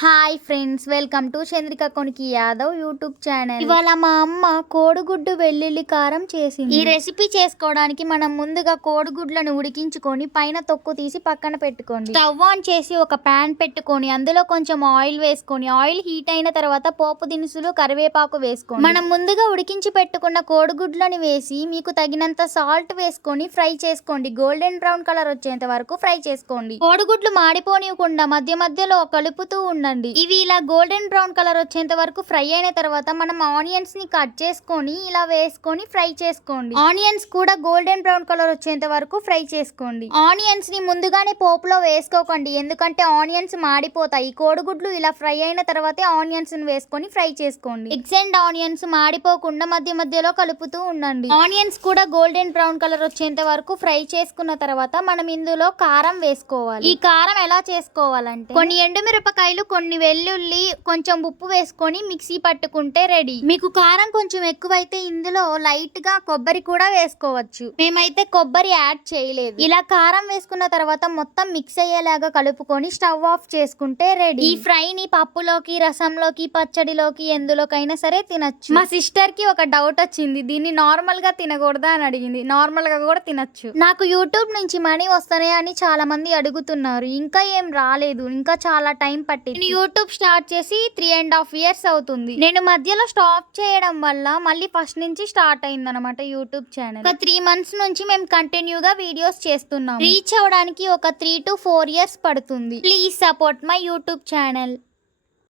Hi friends, welcome to Chandrika కొనికి Yadav YouTube channel. ఇవాళ మా అమ్మ కోడిగుడ్డు వెల్లుల్లి కారం చేసింది. ఈ రెసిపీ చేసుకోవడానికి మనం ముందుగా కోడిగుడ్లను ఉడికించుకొని పైన తొక్కు తీసి పక్కన పెట్టుకోండి. స్టవ్ ఆన్ చేసి ఒక ప్యాన్ పెట్టుకొని అందులో కొంచెం ఆయిల్ వేసుకొని ఆయిల్ హీట్ అయిన తర్వాత పోపు దినుసులు కరివేపాకు వేసుకోండి. మనం ముందుగా ఉడికించి పెట్టుకున్న కోడిగుడ్లను వేసి మీకు తగినంత సాల్ట్ వేసుకొని ఫ్రై చేసుకోండి. గోల్డెన్ బ్రౌన్ కలర్ వచ్చేంత వరకు ఫ్రై చేసుకోండి. కోడిగుడ్లు మాడిపోనివ్వకుండా మధ్య మధ్యలో కలుపుతూ ఉండండి. ఇవి ఇలా గోల్డెన్ బ్రౌన్ కలర్ వచ్చేంత వరకు ఫ్రై అయిన తర్వాత మనం ఆనియన్స్ ని కట్ చేసుకొని ఇలా వేసుకొని ఫ్రై చేసుకోండి. ఆనియన్స్ కూడా గోల్డెన్ బ్రౌన్ కలర్ వచ్చేంత వరకు ఫ్రై చేసుకోండి. ఆనియన్స్ ని ముందుగానే పోపులో వేసుకోకండి, ఎందుకంటే ఆనియన్స్ మాడిపోతాయి. కోడిగుడ్లు ఇలా ఫ్రై అయిన తర్వాతే ఆనియన్స్ ని వేసుకొని ఫ్రై చేసుకోండి. ఎగ్స్ అండ్ ఆనియన్స్ మాడిపోకుండా మధ్య మధ్యలో కలుపుతూ ఉండండి. ఆనియన్స్ కూడా గోల్డెన్ బ్రౌన్ కలర్ వచ్చేంత వరకు ఫ్రై చేసుకున్న తర్వాత మనం ఇందులో కారం వేసుకోవాలి. ఈ కారం ఎలా చేసుకోవాలంటే కొన్ని ఎండుమిరపకాయలు, కొన్ని వెల్లుల్లి, కొంచెం ఉప్పు వేసుకొని మిక్సీ పట్టుకుంటే రెడీ. మీకు కారం కొంచెం ఎక్కువైతే ఇందులో లైట్ గా కొబ్బరి కూడా వేసుకోవచ్చు. మేమైతే కొబ్బరి యాడ్ చేయలేదు. ఇలా కారం వేసుకున్న తర్వాత మొత్తం మిక్స్ అయ్యేలాగా కలుపుకొని స్టవ్ ఆఫ్ చేసుకుంటే రెడీ. ఈ ఫ్రై ని పప్పులోకి, రసంలోకి, పచ్చడిలోకి ఎందులోకైనా సరే తినచ్చు. మా సిస్టర్ కి ఒక డౌట్ వచ్చింది, దీన్ని నార్మల్ గా తినకూడదా అని అడిగింది. నార్మల్ గా కూడా తినచ్చు. నాకు యూట్యూబ్ నుంచి మనీ వస్తాయి అని చాలా మంది అడుగుతున్నారు. ఇంకా ఏం రాలేదు, ఇంకా చాలా టైం పట్టింది. యూట్యూబ్ స్టార్ట్ చేసి 3.5 years అవుతుంది. నేను మధ్యలో స్టాప్ చేయడం వల్ల మళ్ళీ ఫస్ట్ నుంచి స్టార్ట్ అయింది అనమాట యూట్యూబ్ ఛానల్. ఒక 3 months నుంచి మేము కంటిన్యూగా వీడియోస్ చేస్తున్నాం. రీచ్ అవడానికి ఒక 3 to 4 years పడుతుంది. Please support my YouTube channel.